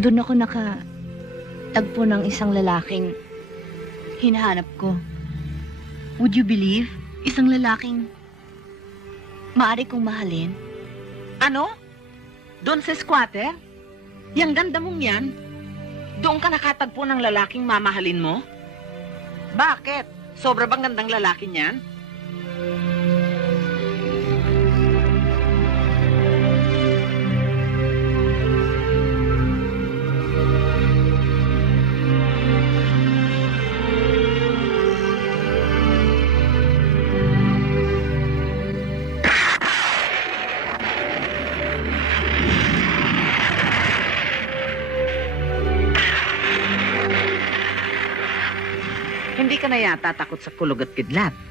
Doon ako nakatagpo ng isang lalaking hinahanap ko. Would you believe? Isang lalaking maaari kong mahalin. Ano? Doon sa squatter? Yang ganda mong yan? Doon ka nakatagpo ng lalaking mamahalin mo? Bakit? Sobra bang gandang lalaki niyan? Hindi ka na yata takot sa kulog at kidlat.